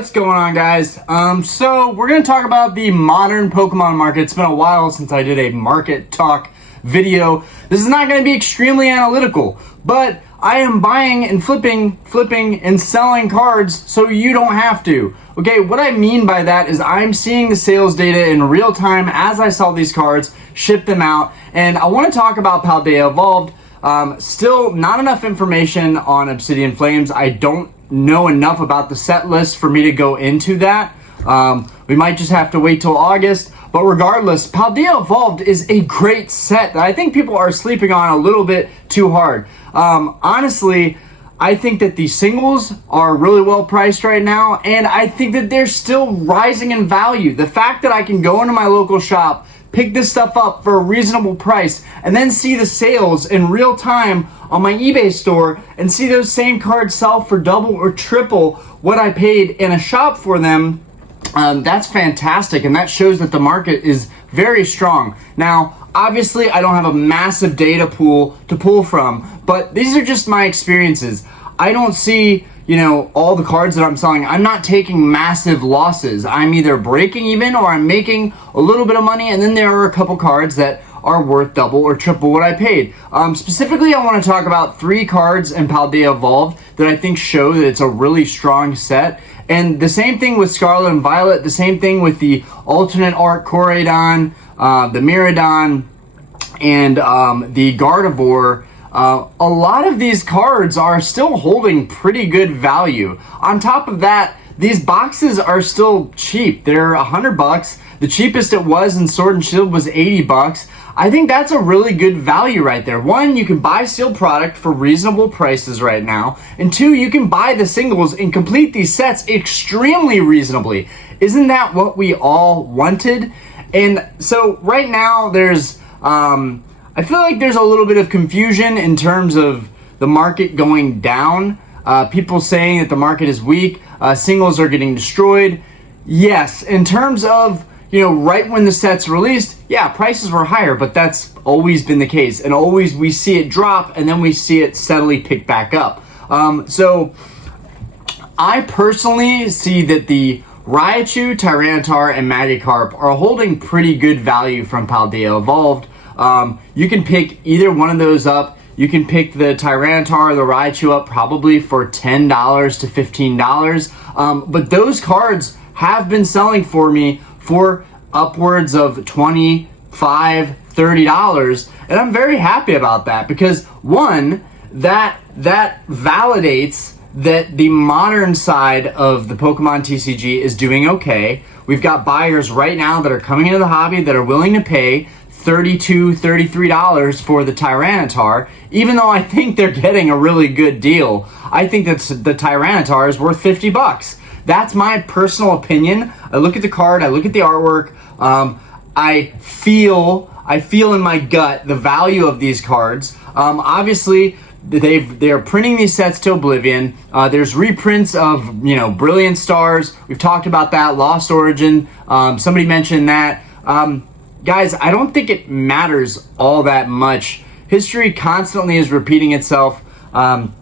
What's going on, guys? So we're going to talk about the modern Pokemon market. It's been a while since I did a market talk video. This is not going to be extremely analytical, but I am buying and flipping and selling cards so you don't have to. Okay, what I mean by that is I'm seeing the sales data in real time as I sell these cards, ship them out, and I want to talk about Paldea Evolved. Still not enough information on Obsidian Flames. I don't know enough about the set list for me to go into that. We might just have to wait till August, but regardless, Paldea Evolved is a great set that I think people are sleeping on a little bit too hard. Honestly, I think that the singles are really well priced right now, and I think that they're still rising in value. The fact that I can go into my local shop, pick this stuff up for a reasonable price, and then see the sales in real time on my eBay store and see those same cards sell for double or triple what I paid in a shop for them, that's fantastic, and that shows that the market is very strong. Now, obviously, I don't have a massive data pool to pull from, but these are just my experiences. I don't see, all the cards that I'm selling. I'm not taking massive losses. I'm either breaking even or I'm making a little bit of money, and then there are a couple cards that are worth double or triple what I paid. Specifically, I want to talk about 3 cards in Paldea Evolved that I think show that it's a really strong set. And the same thing with Scarlet and Violet, the same thing with the alternate art Koraidon, the Miraidon, and the Gardevoir. A lot of these cards are still holding pretty good value. On top of that, these boxes are still cheap. They're $100. The cheapest it was in Sword and Shield was $80. I think that's a really good value right there. 1, you can buy sealed product for reasonable prices right now. And 2, you can buy the singles and complete these sets extremely reasonably. Isn't that what we all wanted? And so right now there's, I feel like there's a little bit of confusion in terms of the market going down. People saying that the market is weak, singles are getting destroyed. Yes, in terms of, right when the set's released, yeah, prices were higher, but that's always been the case. And always we see it drop and then we see it steadily pick back up. So I personally see that the Raichu, Tyranitar, and Magikarp are holding pretty good value from Paldea Evolved. You can pick either one of those up. You can pick the Tyranitar or the Raichu up probably for $10 to $15. But those cards have been selling for me for upwards of $25, $30. And I'm very happy about that because 1, that validates that the modern side of the Pokemon TCG is doing okay. We've got buyers right now that are coming into the hobby that are willing to pay $32, $33 for the Tyranitar, even though I think they're getting a really good deal. I think that the Tyranitar is worth $50. That's my personal opinion. I look at the card, I look at the artwork, I feel in my gut the value of these cards. Obviously, they're printing these sets to oblivion. There's reprints of Brilliant Stars. We've talked about that. Lost Origin. Somebody mentioned that. Guys, I don't think it matters all that much. History constantly is repeating itself. And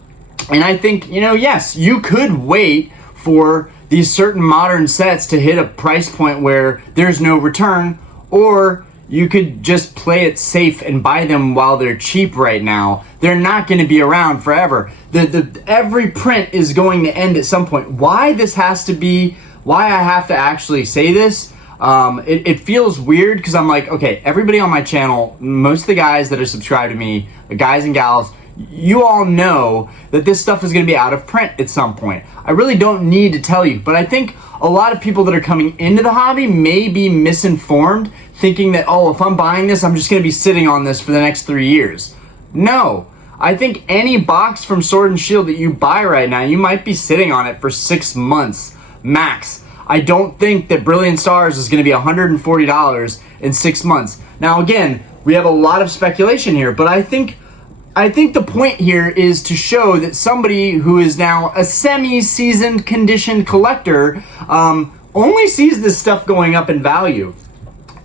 I think, yes, you could wait for these certain modern sets to hit a price point where there's no return, or you could just play it safe and buy them while they're cheap right now. They're not going to be around forever. Every print is going to end at some point. Why I have to actually say this, it feels weird because I'm like, okay, everybody on my channel, most of the guys that are subscribed to me, the guys and gals, you all know that this stuff is going to be out of print at some point. I really don't need to tell you, but I think a lot of people that are coming into the hobby may be misinformed, thinking that, oh, if I'm buying this, I'm just going to be sitting on this for the next 3 years. No. I think any box from Sword and Shield that you buy right now, you might be sitting on it for 6 months max. I don't think that Brilliant Stars is going to be $140 in 6 months. Now, again, we have a lot of speculation here, but I think the point here is to show that somebody who is now a semi-seasoned conditioned collector only sees this stuff going up in value.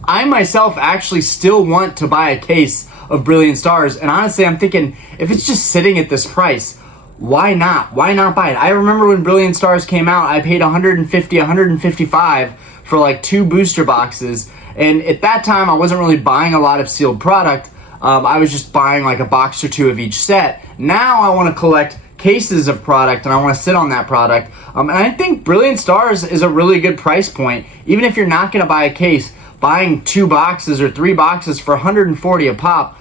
I myself actually still want to buy a case of Brilliant Stars, and honestly I'm thinking if it's just sitting at this price, why not? Why not buy it? I remember when Brilliant Stars came out, I paid $150, $155 for like 2 booster boxes. And at that time, I wasn't really buying a lot of sealed product. I was just buying like a box or 2 of each set. Now I want to collect cases of product and I want to sit on that product. And I think Brilliant Stars is a really good price point. Even if you're not going to buy a case, buying 2 boxes or 3 boxes for $140 a pop.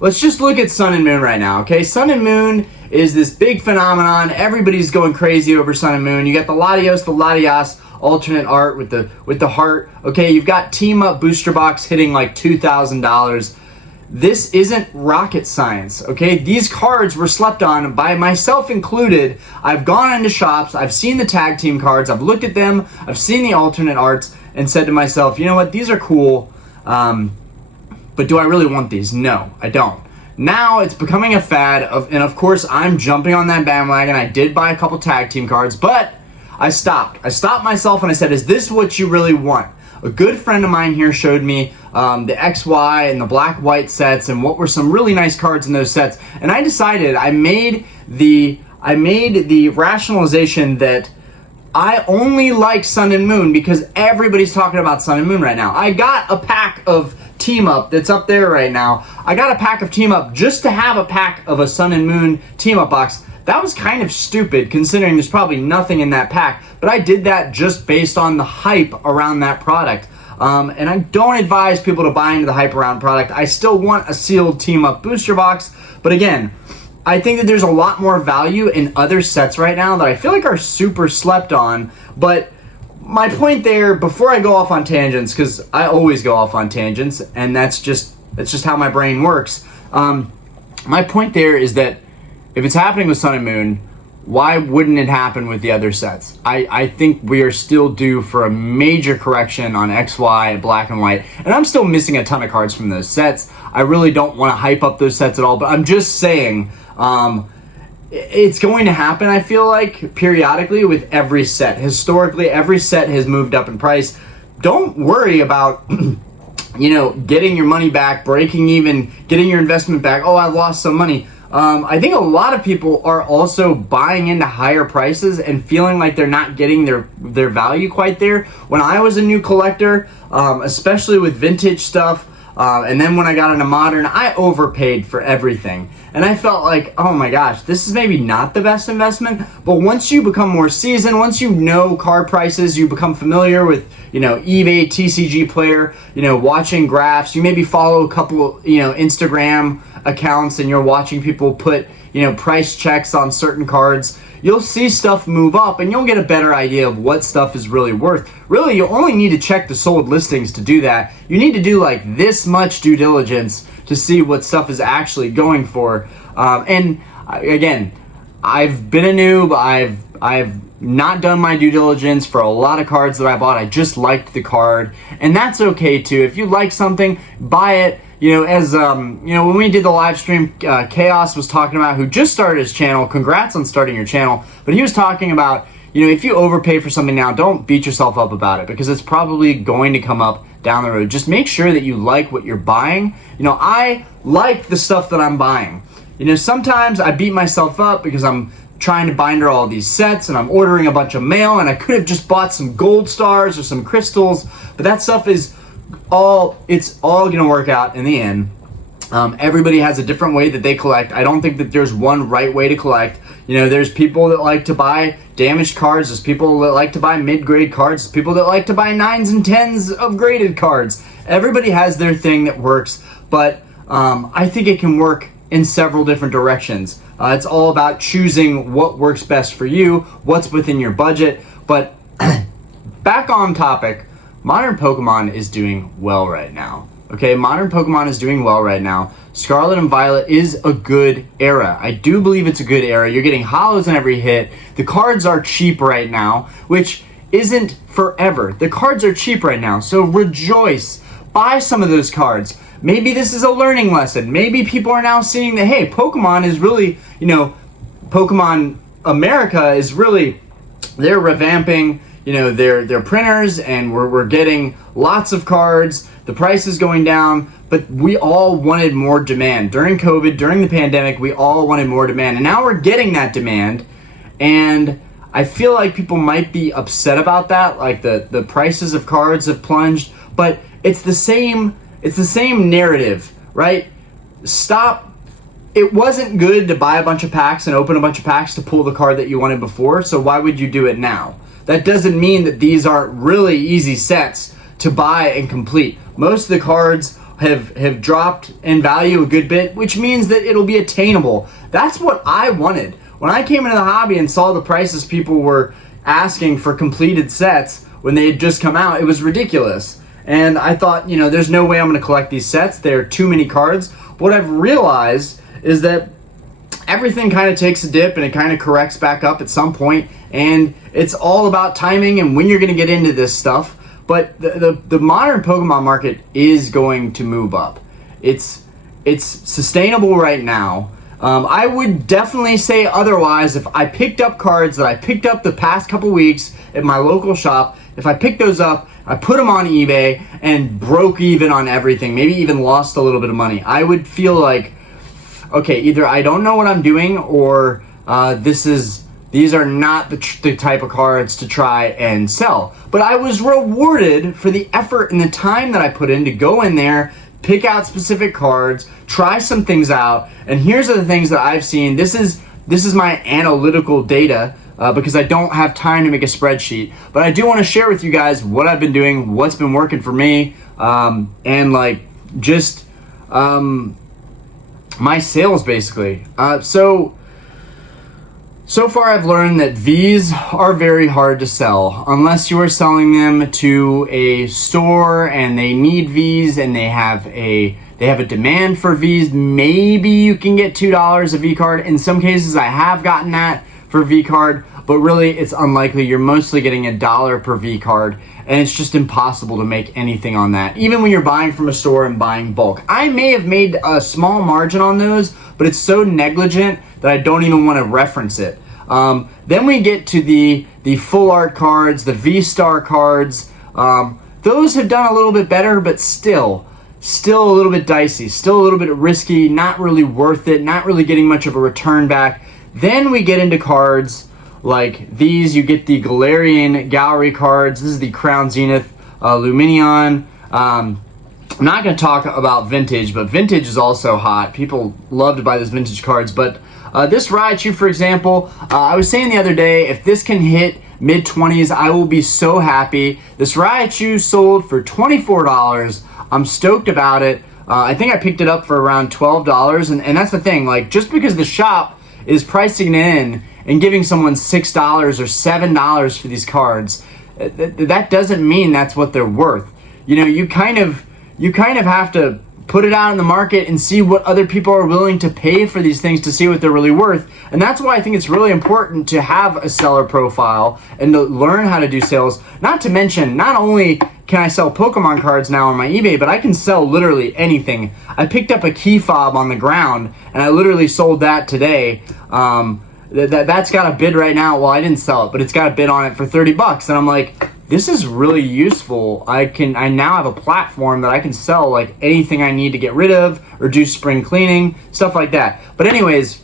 Let's just look at Sun and Moon right now, okay? Sun and Moon is this big phenomenon. Everybody's going crazy over Sun and Moon. You got the Latios alternate art with the heart. Okay, you've got Team Up booster box hitting like $2,000. This isn't rocket science, okay? These cards were slept on by myself included. I've gone into shops, I've seen the tag team cards, I've looked at them, I've seen the alternate arts, and said to myself, you know what, these are cool, but do I really want these? No, I don't. Now it's becoming a fad, and of course I'm jumping on that bandwagon. I did buy a couple tag team cards, but I stopped. I stopped myself and I said, is this what you really want? A good friend of mine here showed me the XY and the black-white sets and what were some really nice cards in those sets. And I decided, I made the rationalization that I only like Sun and Moon because everybody's talking about Sun and Moon right now. I got a pack of Team Up that's up there right now. I got a pack of Team Up just to have a pack of a Sun and Moon Team Up box. That was kind of stupid considering there's probably nothing in that pack, but I did that just based on the hype around that product. And I don't advise people to buy into the hype around product. I still want a sealed Team Up booster box, but again, I think that there's a lot more value in other sets right now that I feel like are super slept on. But my point there, before I go off on tangents, because I always go off on tangents, and that's just how my brain works. My point there is that if it's happening with Sun and Moon, why wouldn't it happen with the other sets? I think we are still due for a major correction on XY, black and white, and I'm still missing a ton of cards from those sets. I really don't want to hype up those sets at all, but I'm just saying it's going to happen, I feel like, periodically with every set. Historically, every set has moved up in price. Don't worry about getting your money back, breaking even, getting your investment back. Oh, I lost some money. I think a lot of people are also buying into higher prices and feeling like they're not getting their value quite there. When I was a new collector, especially with vintage stuff, and then when I got into modern, I overpaid for everything. And I felt like, oh my gosh, this is maybe not the best investment. But once you become more seasoned, once you know card prices, you become familiar with, eBay, TCG player, watching graphs, you maybe follow a couple, Instagram accounts and you're watching people put, price checks on certain cards. You'll see stuff move up and you'll get a better idea of what stuff is really worth. Really, you only need to check the sold listings to do that. You need to do like this much due diligence to see what stuff is actually going for. And again, I've been a noob. I've not done my due diligence for a lot of cards that I bought. I just liked the card, and that's okay too. If you like something, buy it. When we did the live stream, Chaos was talking about, who just started his channel. Congrats on starting your channel. But he was talking about, if you overpay for something now, don't beat yourself up about it because it's probably going to come up down the road. Just make sure that you like what you're buying. I like the stuff that I'm buying. Sometimes I beat myself up because I'm trying to binder all these sets and I'm ordering a bunch of mail and I could have just bought some gold stars or some crystals, but that stuff is all gonna work out in the end. Everybody has a different way that they collect. I don't think that there's one right way to collect. There's people that like to buy damaged cards. There's people that like to buy mid-grade cards. There's people that like to buy 9s and 10s of graded cards. Everybody has their thing that works, but I think it can work in several different directions. It's all about choosing what works best for you, what's within your budget. But back on topic, modern Pokemon is doing well right now. Okay, modern Pokemon is doing well right now. Scarlet and Violet is a good era. I do believe it's a good era. You're getting holos in every hit. The cards are cheap right now, which isn't forever. The cards are cheap right now, so rejoice. Buy some of those cards. Maybe this is a learning lesson. Maybe people are now seeing that, hey, Pokemon is really, Pokemon America is really, they're revamping, their printers, and we're getting lots of cards. The price is going down, but we all wanted more demand. During COVID, during the pandemic, we all wanted more demand. And now we're getting that demand. And I feel like people might be upset about that. Like the prices of cards have plunged, but it's the same narrative, right? Stop. It wasn't good to buy a bunch of packs and open a bunch of packs to pull the card that you wanted before. So why would you do it now? That doesn't mean that these aren't really easy sets to buy and complete. Most of the cards have dropped in value a good bit, which means that it'll be attainable. That's what I wanted. When I came into the hobby and saw the prices people were asking for completed sets when they had just come out, it was ridiculous. And I thought, there's no way I'm going to collect these sets. There are too many cards. What I've realized is that everything kind of takes a dip and it kind of corrects back up at some point, and it's all about timing and when you're going to get into this stuff. But the modern Pokemon market is going to move up. It's sustainable right now. I would definitely say otherwise if I picked up cards that I picked up the past couple weeks at my local shop. If I picked those up, I put them on eBay and broke even on everything, maybe even lost a little bit of money, I would feel like, okay, either I don't know what I'm doing, or these are not the type of cards to try and sell. But I was rewarded for the effort and the time that I put in to go in there, pick out specific cards, try some things out. And here's the things that I've seen. This is my analytical data because I don't have time to make a spreadsheet. But I do want to share with you guys what I've been doing, what's been working for me, and my sales basically. So far I've learned that Vs are very hard to sell unless you are selling them to a store and they need Vs and they have a demand for Vs. Maybe you can get $2 a V card. In some cases I have gotten that for V card, but really it's unlikely. You're mostly getting $1 per V card, and it's just impossible to make anything on that, even when you're buying from a store and buying bulk. I may have made a small margin on those, but it's so negligent that I don't even want to reference it. Then we get to the full art cards, the V-Star cards. Those have done a little bit better, but still a little bit dicey, still a little bit risky, not really worth it, not really getting much of a return back. Then we get into cards like these. You get the Galarian Gallery cards. This is the Crown Zenith Luminion. I'm not going to talk about vintage, but vintage is also hot. People love to buy those vintage cards. But this Raichu, for example, I was saying the other day, if this can hit mid-20s, I will be so happy. This Raichu sold for $24. I'm stoked about it. I think I picked it up for around $12. And that's the thing. Like, just because the shop is pricing it in and giving someone $6 or $7 for these cards, that doesn't mean that's what they're worth. You kind of have to put it out in the market and see what other people are willing to pay for these things to see what they're really worth. And that's why I think it's really important to have a seller profile and to learn how to do sales. Not to mention, not only can I sell Pokemon cards now on my eBay, but I can sell literally anything. I picked up a key fob on the ground and I literally sold that today. That's got a bid right now. Well, I didn't sell it, but it's got a bid on it for $30. And I'm like, this is really useful. I now have a platform that I can sell like anything I need to get rid of or do spring cleaning, stuff like that. But anyways,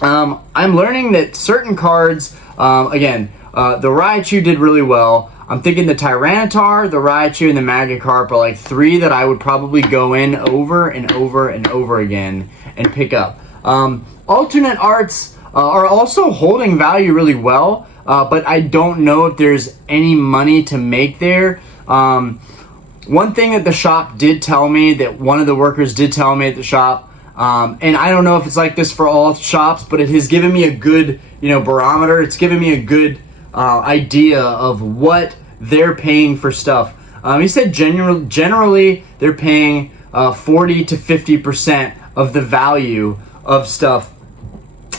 I'm learning that certain cards, the Raichu did really well. I'm thinking the Tyranitar, the Raichu, and the Magikarp are like three that I would probably go in over and over and over again and pick up. Alternate arts are also holding value really well. But I don't know if there's any money to make there. One thing that the shop did tell me, that one of the workers did tell me at the shop, and I don't know if it's like this for all shops, but it has given me a good, barometer. It's given me a good idea of what they're paying for stuff. He said generally they're paying 40 to 50% of the value of stuff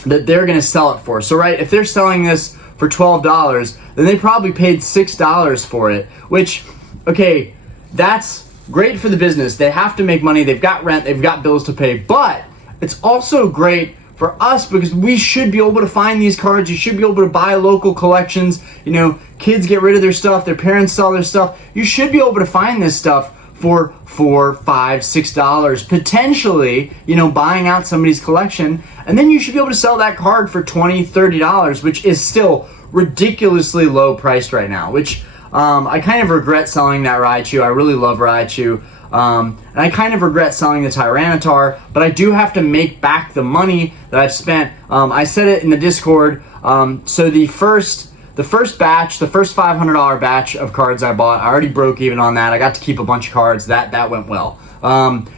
that they're going to sell it for. So, right, if they're selling this for $12, then they probably paid $6 for it, which, okay, that's great for the business. They have to make money. They've got rent. They've got bills to pay. But it's also great for us because we should be able to find these cards. You should be able to buy local collections. Kids get rid of their stuff. Their parents sell their stuff. You should be able to find this stuff for $4, $5, $6, potentially, you know, buying out somebody's collection. And then you should be able to sell that card for $20, $30, which is still ridiculously low priced right now, which I kind of regret selling that Raichu. I really love Raichu. And I kind of regret selling the Tyranitar, but I do have to make back the money that I've spent. I said it in the Discord. So the first batch, the first $500 batch of cards I bought, I already broke even on that. I got to keep a bunch of cards. That went well.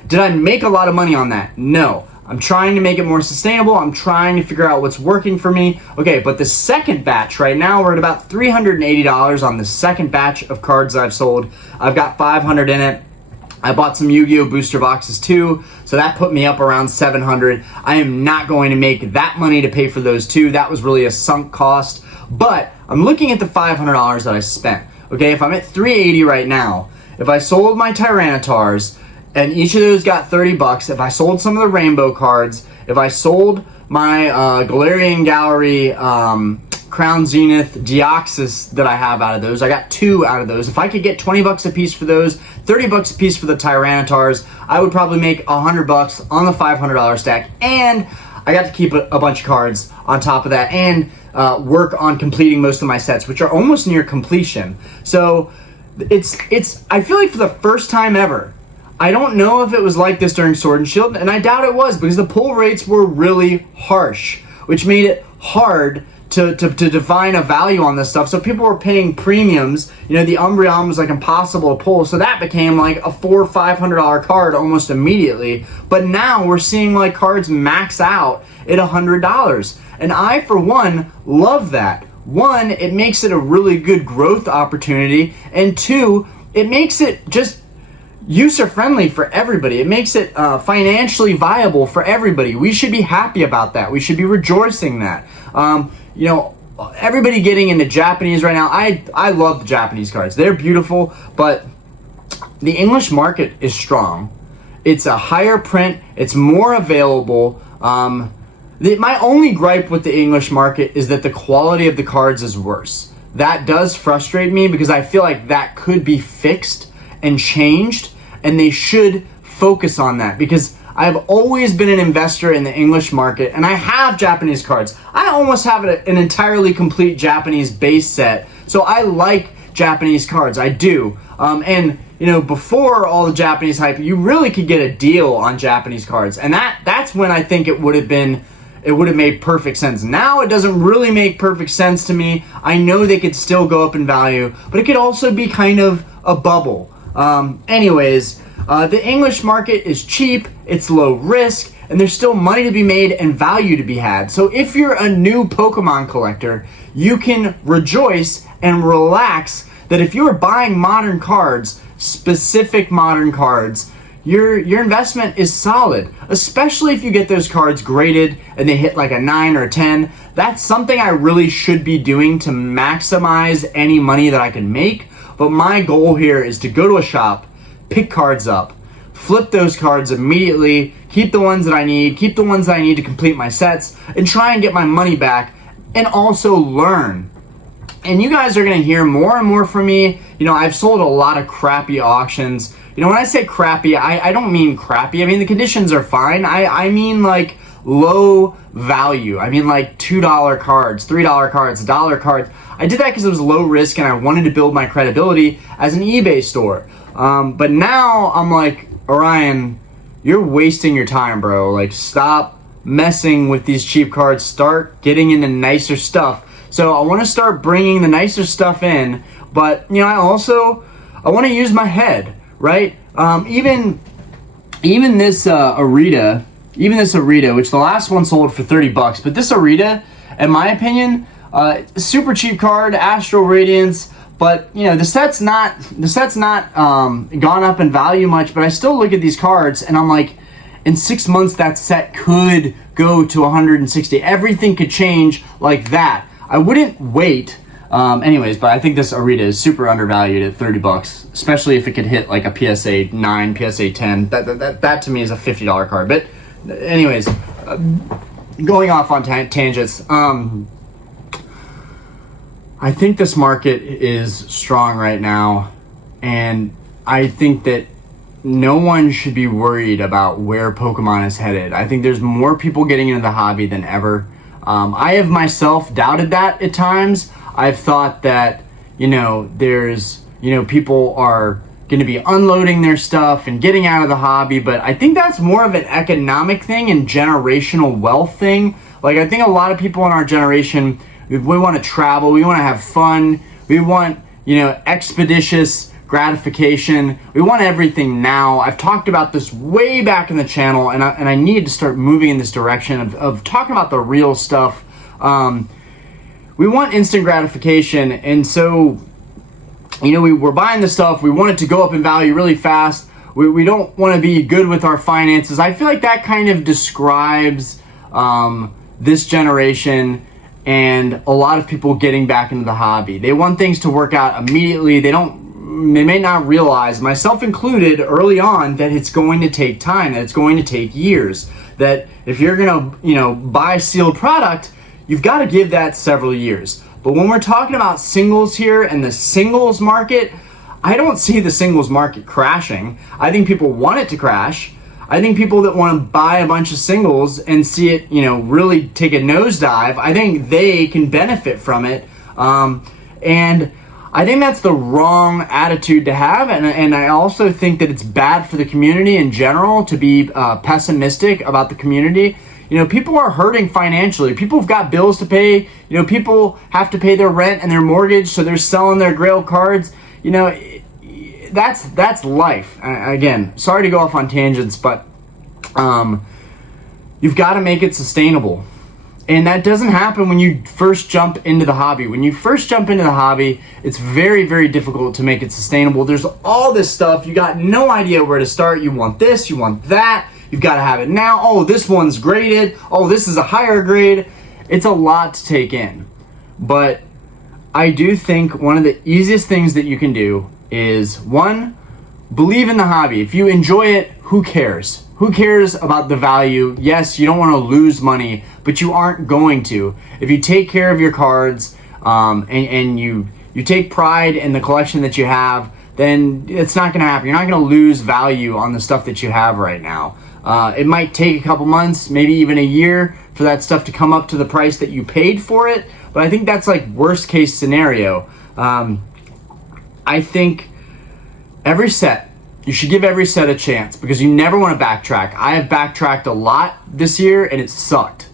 Did I make a lot of money on that? No. I'm trying to make it more sustainable. I'm trying to figure out what's working for me. Okay, but the second batch, right now we're at about $380 on the second batch of cards I've sold. I've got 500 in it. I bought some Yu-Gi-Oh! Booster boxes too, so that put me up around 700. I am not going to make that money to pay for those two. That was really a sunk cost, but I'm looking at the $500 that I spent. Okay, if I'm at 380 right now, if I sold my Tyranitars, and each of those got 30 bucks, if I sold some of the rainbow cards, if I sold my Galarian Gallery, Crown Zenith, Deoxys that I have out of those, I got 2 out of those. If I could get 20 bucks a piece for those, 30 bucks a piece for the Tyranitars, I would probably make 100 bucks on the $500 stack, and I got to keep a bunch of cards on top of that, and work on completing most of my sets, which are almost near completion. So I feel like for the first time ever, I don't know if it was like this during Sword and Shield, and I doubt it was, because the pull rates were really harsh, which made it hard to define a value on this stuff. So people were paying premiums. You know, the Umbreon was like impossible to pull, so that became like a $400 or $500 card almost immediately. But now we're seeing like cards max out at $100, and I, for one, love that. One, it makes it a really good growth opportunity, and two, it makes it just user-friendly for everybody. It makes it financially viable for everybody. We should be happy about that. We should be rejoicing that. You know, everybody getting into Japanese right now, I love the Japanese cards. They're beautiful, but the English market is strong. It's a higher print. It's more available. My only gripe with the English market is that the quality of the cards is worse. That does frustrate me, because I feel like that could be fixed and changed, and they should focus on that, because I've always been an investor in the English market, and I have Japanese cards. I almost have an entirely complete Japanese base set, so I like Japanese cards. I do. And you know, before all the Japanese hype, you really could get a deal on Japanese cards, and that's when I think it would have made perfect sense. Now it doesn't really make perfect sense to me. I know they could still go up in value, but it could also be kind of a bubble. Anyways, the English market is cheap, it's low risk, and there's still money to be made and value to be had. So if you're a new Pokemon collector, you can rejoice and relax that if you're buying modern cards, specific modern cards, your investment is solid, especially if you get those cards graded and they hit like a 9 or a 10. That's something I really should be doing to maximize any money that I can make. But my goal here is to go to a shop, pick cards up, flip those cards immediately, keep the ones that I need, keep the ones that I need to complete my sets, and try and get my money back, and also learn. And you guys are gonna hear more and more from me. You know, I've sold a lot of crappy auctions. You know, when I say crappy, I don't mean crappy. I mean, the conditions are fine. I mean like low value. I mean like $2 cards, $3 cards, $1 cards. I did that because it was low risk and I wanted to build my credibility as an eBay store. But now I'm like, Orion, you're wasting your time, bro. Like, stop messing with these cheap cards. Start getting into nicer stuff. So I want to start bringing the nicer stuff in, but you know, I want to use my head, right? Even this Arita, which the last one sold for 30 bucks, but this Arita, in my opinion, super cheap card, Astral Radiance, but you know, the set's not gone up in value much, but I still look at these cards and I'm like, in 6 months that set could go to 160. Everything could change like that. I wouldn't wait. Anyways, but I think this Arita is super undervalued at 30 bucks, especially if it could hit like a PSA 9, PSA 10. That to me is a $50 card. But anyways, going off on tangents, I think this market is strong right now, and I think that no one should be worried about where Pokemon is headed. I think there's more people getting into the hobby than ever. I have myself doubted that at times. I've thought that, there's, people are going to be unloading their stuff and getting out of the hobby, but I think that's more of an economic thing and generational wealth thing. Like, I think a lot of people in our generation, we want to travel, we want to have fun, we want, expeditious gratification, we want everything now. I've talked about this way back in the channel, and I need to start moving in this direction of talking about the real stuff. We want instant gratification, and so we're buying the stuff, we want it to go up in value really fast. We don't want to be good with our finances. I feel like that kind of describes this generation and a lot of people getting back into the hobby. They want things to work out immediately. They may not realize, myself included, early on, that it's going to take time, that it's going to take years, that if you're gonna buy sealed product, you've got to give that several years. But when we're talking about singles here and the singles market, I don't see the singles market crashing. I think people want it to crash. I think people that want to buy a bunch of singles and see it, really take a nosedive, I think they can benefit from it. And I think that's the wrong attitude to have. And I also think that it's bad for the community in general to be pessimistic about the community. People are hurting financially. People have got bills to pay. People have to pay their rent and their mortgage, so they're selling their Grail cards. That's life. Again, sorry to go off on tangents, but you've got to make it sustainable. And that doesn't happen when you first jump into the hobby. When you first jump into the hobby, it's very, very difficult to make it sustainable. There's all this stuff. You got no idea where to start. You want this, you want that. You've got to have it now. Oh, this one's graded. Oh, this is a higher grade. It's a lot to take in. But I do think one of the easiest things that you can do is, one, believe in the hobby. If you enjoy it, who cares? Who cares about the value? Yes, you don't want to lose money, but you aren't going to. If you take care of your cards and you take pride in the collection that you have, then it's not going to happen. You're not going to lose value on the stuff that you have right now. It might take a couple months, maybe even a year, for that stuff to come up to the price that you paid for it, but I think that's like worst case scenario. I think you should give every set a chance, because you never want to backtrack. I have backtracked a lot this year and it sucked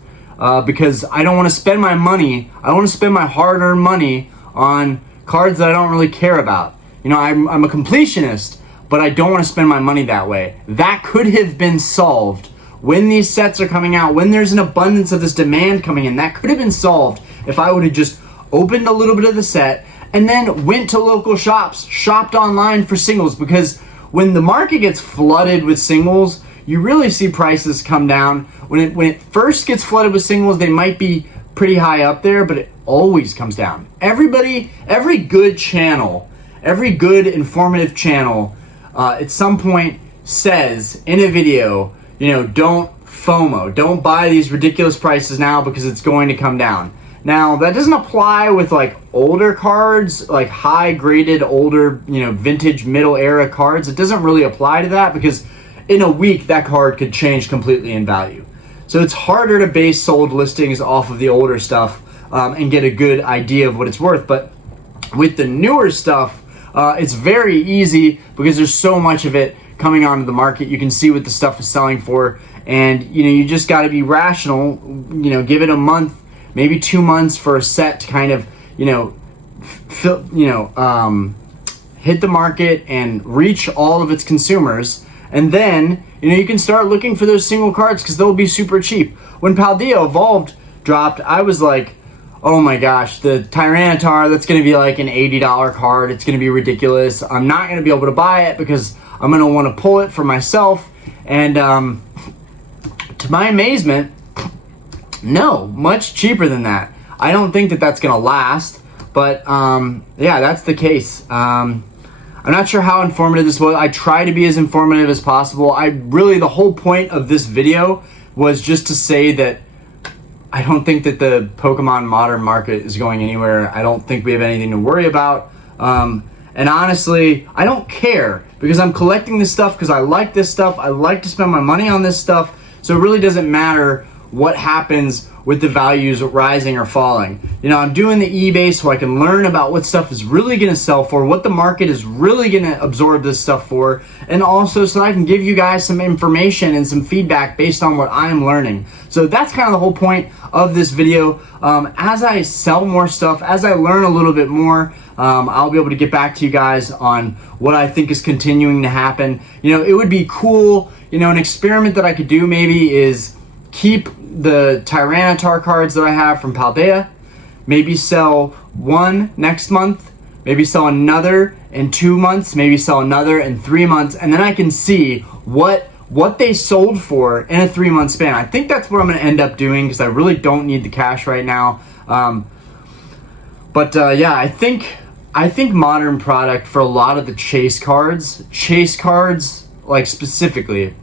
because I don't want to spend my money. I don't want to spend my hard-earned money on cards that I don't really care about. I'm a completionist, but I don't want to spend my money that way. That could have been solved when these sets are coming out, when there's an abundance of this demand coming in. That could have been solved if I would have just opened a little bit of the set and then went to local shops, shopped online for singles, because when the market gets flooded with singles, you really see prices come down. When it first gets flooded with singles, they might be pretty high up there, but it always comes down. Every good channel, every good informative channel at some point says in a video, don't FOMO, don't buy these ridiculous prices now because it's going to come down. Now, that doesn't apply with like older cards, like high graded, older, vintage middle era cards. It doesn't really apply to that because in a week that card could change completely in value. So it's harder to base sold listings off of the older stuff and get a good idea of what it's worth. But with the newer stuff, it's very easy because there's so much of it coming onto the market. You can see what the stuff is selling for, and you just got to be rational. Give it a month, maybe 2 months for a set to kind of hit the market and reach all of its consumers, and then you can start looking for those single cards because they'll be super cheap. When Paldea Evolved dropped, I was like, oh my gosh, the Tyranitar, that's going to be like an $80 card. It's going to be ridiculous. I'm not going to be able to buy it because I'm going to want to pull it for myself. And to my amazement, no, much cheaper than that. I don't think that that's going to last, but yeah, that's the case. I'm not sure how informative this was. I try to be as informative as possible. The whole point of this video was just to say that I don't think that the Pokemon modern market is going anywhere. I don't think we have anything to worry about. And And honestly, I don't care because I'm collecting this stuff because I like this stuff. I like to spend my money on this stuff. So it really doesn't matter what happens with the values rising or falling. You know, I'm doing the eBay so I can learn about what stuff is really gonna sell for, what the market is really gonna absorb this stuff for, and also so I can give you guys some information and some feedback based on what I'm learning. So that's kind of the whole point of this video. As I sell more stuff, as I learn a little bit more, I'll be able to get back to you guys on what I think is continuing to happen. You know, it would be cool, you know, an experiment that I could do maybe is keep the Tyranitar cards that I have from Paldea, maybe sell one next month, maybe sell another in 2 months, maybe sell another in 3 months, and then I can see what they sold for in a 3-month span. I think that's what I'm going to end up doing because I really don't need the cash right now. Yeah, I think modern product for a lot of the chase cards, like specifically,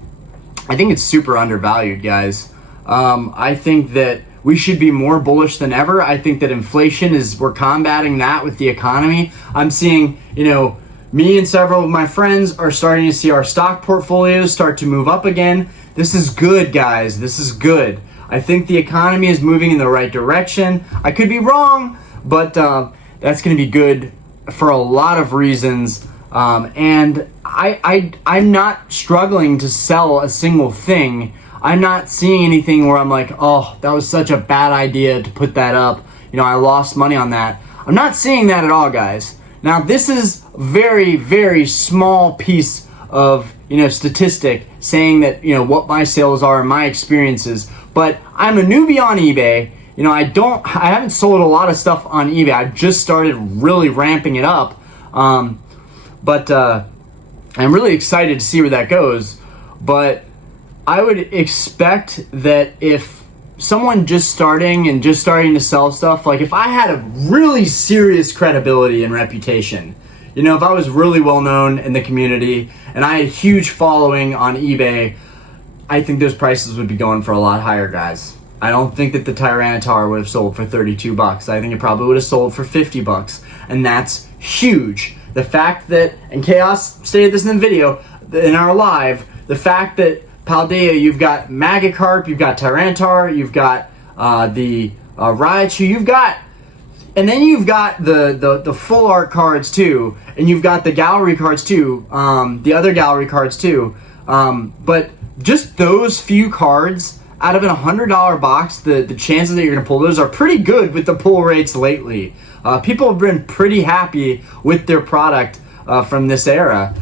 I think it's super undervalued, guys. I think that we should be more bullish than ever. I think that inflation we're combating that with the economy. I'm seeing, you know, me and several of my friends are starting to see our stock portfolios start to move up again. This is good, guys. This is good. I think the economy is moving in the right direction. I could be wrong, but that's going to be good for a lot of reasons. And I'm not struggling to sell a single thing. I'm not seeing anything where I'm like, oh, that was such a bad idea to put that up. You know, I lost money on that. I'm not seeing that at all, guys. Now, this is very, very small piece of, you know, statistic saying that, you know, what my sales are and my experiences. But I'm a newbie on eBay. You know, I haven't sold a lot of stuff on eBay. I've just started really ramping it up. I'm really excited to see where that goes. But I would expect that if someone just starting to sell stuff, like if I had a really serious credibility and reputation, you know, if I was really well known in the community and I had a huge following on eBay, I think those prices would be going for a lot higher, guys. I don't think that the Tyranitar would have sold for $32. I think it probably would have sold for $50, and that's huge. The fact that, and Chaos stated this in the video, in our live, the fact that Paldea, you've got Magikarp, you've got Tyranitar, you've got the Raichu, and then you've got the full art cards too, and you've got the gallery cards too, the other gallery cards too. But just those few cards out of a $100 box, the chances that you're gonna pull those are pretty good with the pull rates lately. People have been pretty happy with their product from this era.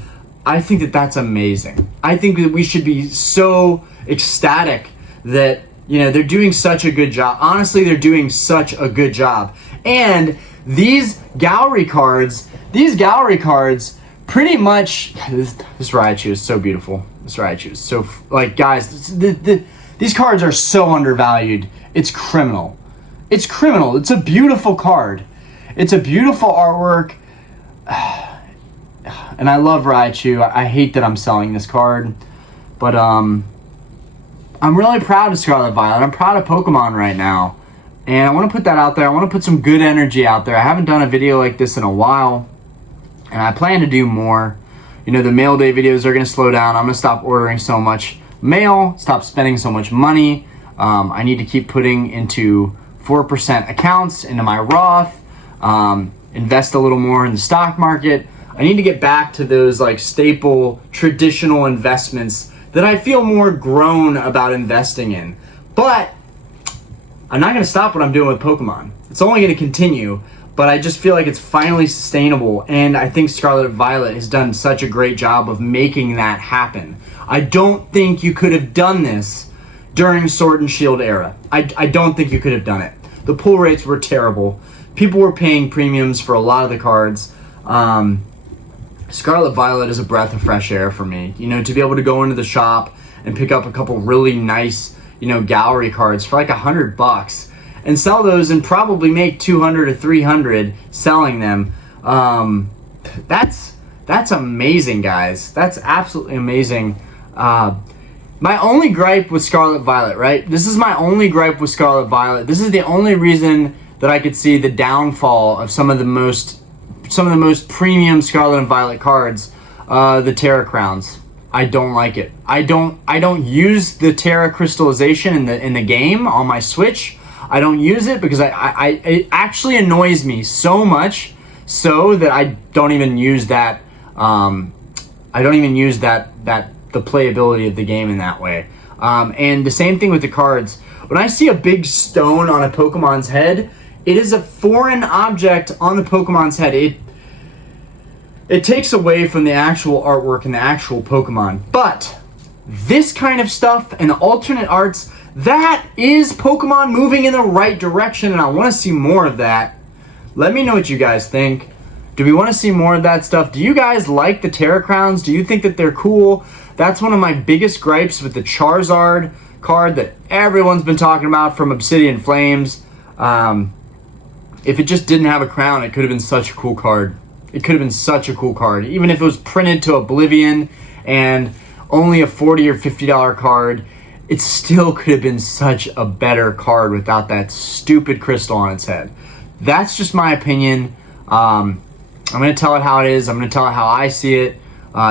I think that that's amazing. I think that we should be so ecstatic that, you know, they're doing such a good job. Honestly, they're doing such a good job. And these gallery cards pretty much, this Raichu is so beautiful. This Raichu is so, like, guys, these cards are so undervalued. It's criminal. It's criminal. It's a beautiful card. It's a beautiful artwork. And I love Raichu. I hate that I'm selling this card, but I'm really proud of Scarlet Violet. I'm proud of Pokemon right now, and I want to put that out there. I want to put some good energy out there. I haven't done a video like this in a while, and I plan to do more. You know, the mail day videos are going to slow down. I'm going to stop ordering so much mail, stop spending so much money. I need to keep putting into 4% accounts into my Roth, invest a little more in the stock market. I need to get back to those like staple traditional investments that I feel more grown about investing in. But I'm not going to stop what I'm doing with Pokemon. It's only going to continue, but I just feel like it's finally sustainable, and I think Scarlet Violet has done such a great job of making that happen. I don't think you could have done this during Sword and Shield era. I don't think you could have done it. The pull rates were terrible. People were paying premiums for a lot of the cards. Scarlet Violet is a breath of fresh air for me. You know, to be able to go into the shop and pick up a couple really nice, you know, gallery cards for like $100 and sell those and probably make 200 or 300 selling them. That's amazing, guys. That's absolutely amazing. My only gripe with Scarlet Violet, right? This is my only gripe with Scarlet Violet. This is the only reason that I could see the downfall of some of the most some of the most premium Scarlet and Violet cards, the Terra Crowns. I don't like it. I don't use the Terra crystallization in the game on my Switch. I don't use it because it actually annoys me so much so that I don't even use that. I don't even use the playability of the game in that way. And the same thing with the cards. When I see a big stone on a Pokemon's head, it is a foreign object on the Pokemon's head. It takes away from the actual artwork and the actual Pokemon. But this kind of stuff and the alternate arts, that is Pokemon moving in the right direction, and I want to see more of that. Let me know what you guys think. Do we want to see more of that stuff? Do you guys like the Terra Crowns? Do you think that they're cool? That's one of my biggest gripes with the Charizard card that everyone's been talking about from Obsidian Flames. If it just didn't have a crown, it could have been such a cool card. It could have been such a cool card. Even if it was printed to oblivion and only a $40 or $50 card, it still could have been such a better card without that stupid crystal on its head. That's just my opinion. I'm going to tell it how it is. I'm going to tell it how I see it.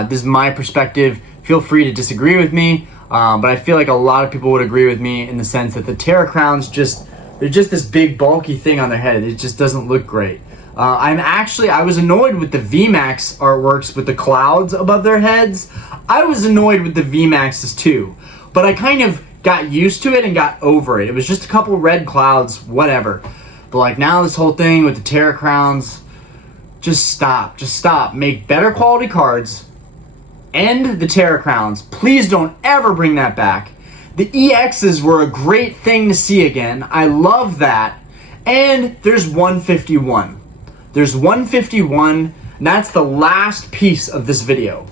This is my perspective. Feel free to disagree with me, but I feel like a lot of people would agree with me in the sense that the Terra Crowns they're just this big bulky thing on their head. It just doesn't look great. I was annoyed with the VMAX artworks with the clouds above their heads. I was annoyed with the VMAXs too, but I kind of got used to it and got over it. It was just a couple red clouds, whatever. But like now this whole thing with the Terra Crowns, just stop. Make better quality cards. End the Terra Crowns. Please don't ever bring that back. The EXs were a great thing to see again. I love that. And there's 151. There's 151, and that's the last piece of this video.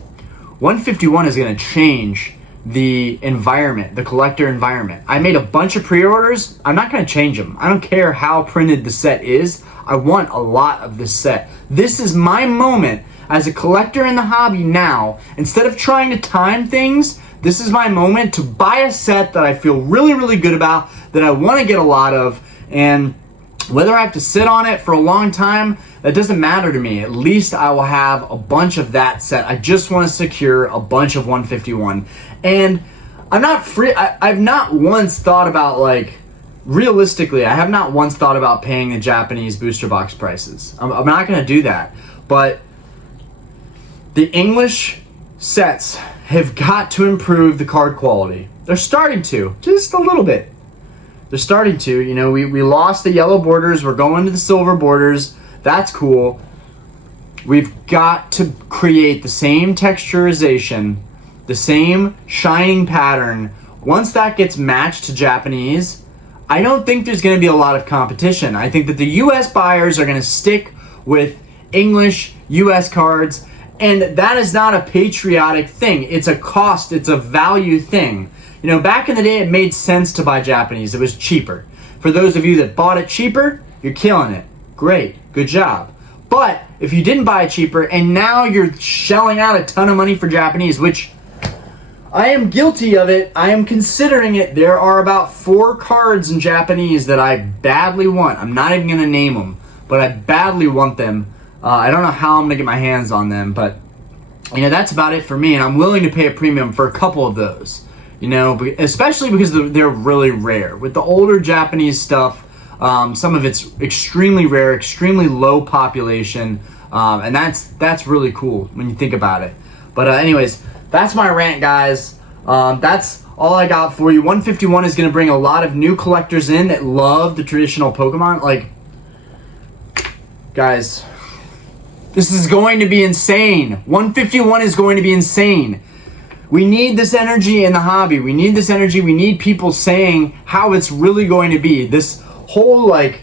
151 is going to change the environment, the collector environment. I made a bunch of pre-orders. I'm not going to change them. I don't care how printed the set is. I want a lot of this set. This is my moment as a collector in the hobby now. Instead of trying to time things, this is my moment to buy a set that I feel really, really good about, that I want to get a lot of, and whether I have to sit on it for a long time, that doesn't matter to me. At least I will have a bunch of that set. I just want to secure a bunch of 151. And I'm not free. I've not once thought about, like, realistically, I have not once thought about paying the Japanese booster box prices. I'm not going to do that. But the English sets have got to improve the card quality. They're starting to, just a little bit. They're starting to. You know, we lost the yellow borders. We're going to the silver borders. That's cool. We've got to create the same texturization, the same shining pattern. Once that gets matched to Japanese, I don't think there's going to be a lot of competition. I think that the US buyers are going to stick with English US cards, and that is not a patriotic thing. It's a cost, it's a value thing. You know, back in the day, it made sense to buy Japanese. It was cheaper. For those of you that bought it cheaper, you're killing it. Great, good job. But if you didn't buy it cheaper and now you're shelling out a ton of money for Japanese, which I am guilty of it, I am considering it. There are about 4 cards in Japanese that I badly want. I'm not even going to name them, but I badly want them. I don't know how I'm going to get my hands on them, but you know, that's about it for me, and I'm willing to pay a premium for a couple of those. You know, especially because they're really rare. With the older Japanese stuff, some of it's extremely rare, extremely low population, and that's really cool when you think about it. But anyways, that's my rant, guys. That's all I got for you. 151 is going to bring a lot of new collectors in that love the traditional Pokemon. Like, guys, this is going to be insane. 151 is going to be insane. We need this energy in the hobby. We need this energy. We need people saying how it's really going to be. This whole, like,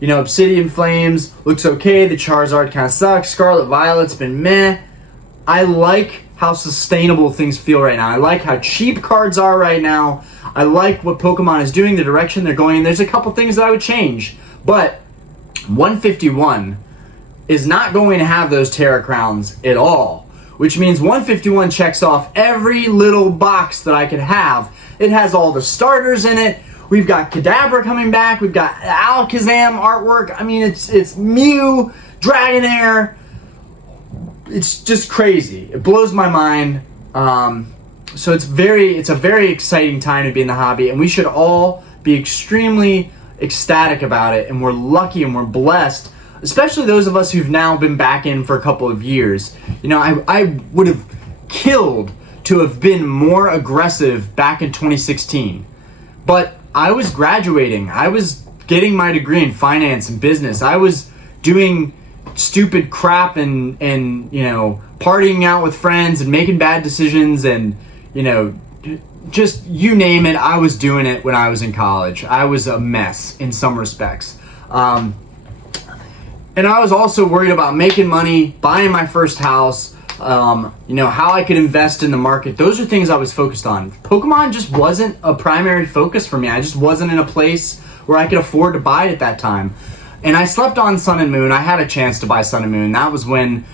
you know, Obsidian Flames looks okay. The Charizard kind of sucks. Scarlet Violet's been meh. I like how sustainable things feel right now. I like how cheap cards are right now. I like what Pokemon is doing, the direction they're going in. There's a couple things that I would change. But 151 is not going to have those Terra Crowns at all, which means 151 checks off every little box that I could have. It has all the starters in it. We've got Kadabra coming back. We've got Alakazam artwork. I mean, it's Mew, Dragonair. it's just crazy. It blows my mind. So it's a very exciting time to be in the hobby, and we should all be extremely ecstatic about it. And we're lucky and we're blessed, especially those of us who've now been back in for a couple of years. You know, I would have killed to have been more aggressive back in 2016, but I was graduating. I was getting my degree in finance and business. I was doing stupid crap and you know, partying out with friends and making bad decisions and, you know, just you name it. I was doing it when I was in college. I was a mess in some respects. And I was also worried about making money, buying my first house, you know, how I could invest in the market. Those are things I was focused on. Pokemon just wasn't a primary focus for me. I just wasn't in a place where I could afford to buy it at that time. And I slept on Sun and Moon. I had a chance to buy Sun and Moon. That was when,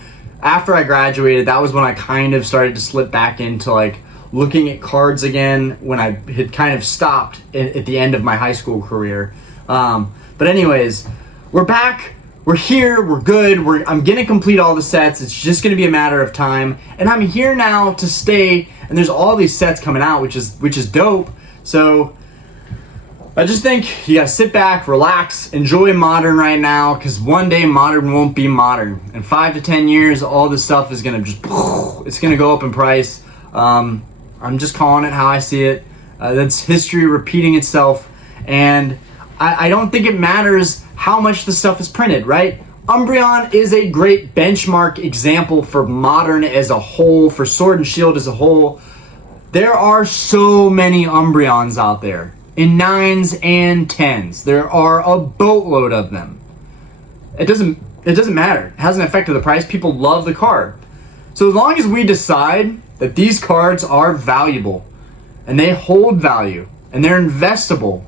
after I graduated, that was when I kind of started to slip back into like looking at cards again, when I had kind of stopped at the end of my high school career. But anyways, we're back. We're here, we're good, I'm gonna complete all the sets. It's just gonna be a matter of time. And I'm here now to stay, and there's all these sets coming out, which is dope. So I just think you gotta sit back, relax, enjoy Modern right now, because one day Modern won't be Modern. In 5 to 10 years, all this stuff is gonna just, it's gonna go up in price. I'm just calling it how I see it. That's history repeating itself, and I don't think it matters how much the stuff is printed, right? Umbreon is a great benchmark example for Modern as a whole, for Sword and Shield as a whole. There are so many Umbreons out there, in 9s and 10s. There are a boatload of them. It doesn't matter. It hasn't affected the price. People love the card. So as long as we decide that these cards are valuable, and they hold value, and they're investable,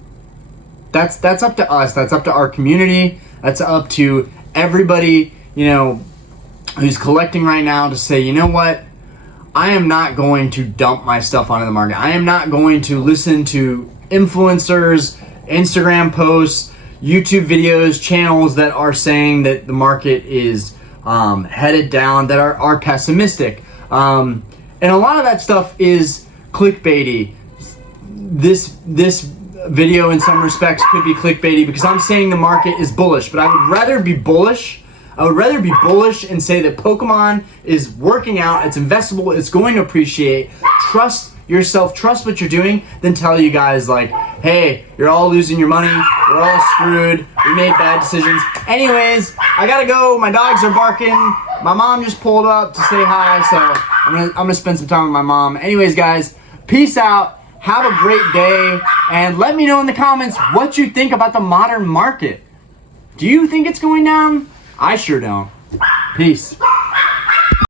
that's up to us. That's up to our community. That's up to everybody, you know, who's collecting right now, to say, you know what? I am not going to dump my stuff onto the market. I am not going to listen to influencers, Instagram posts, YouTube videos, channels that are saying that the market is headed down, that are pessimistic. And a lot of that stuff is clickbaity. This video in some respects could be clickbaity because I'm saying the market is bullish, but I would rather be bullish. I would rather be bullish and say that Pokemon is working out, it's investable, it's going to appreciate. Trust yourself, trust what you're doing, than tell you guys like, hey, you're all losing your money, we're all screwed, we made bad decisions. Anyways, I gotta go, my dogs are barking, my mom just pulled up to say hi, so I'm gonna spend some time with my mom. Anyways, guys, peace out. Have a great day, and let me know in the comments what you think about the Modern market. Do you think it's going down? I sure don't. Peace.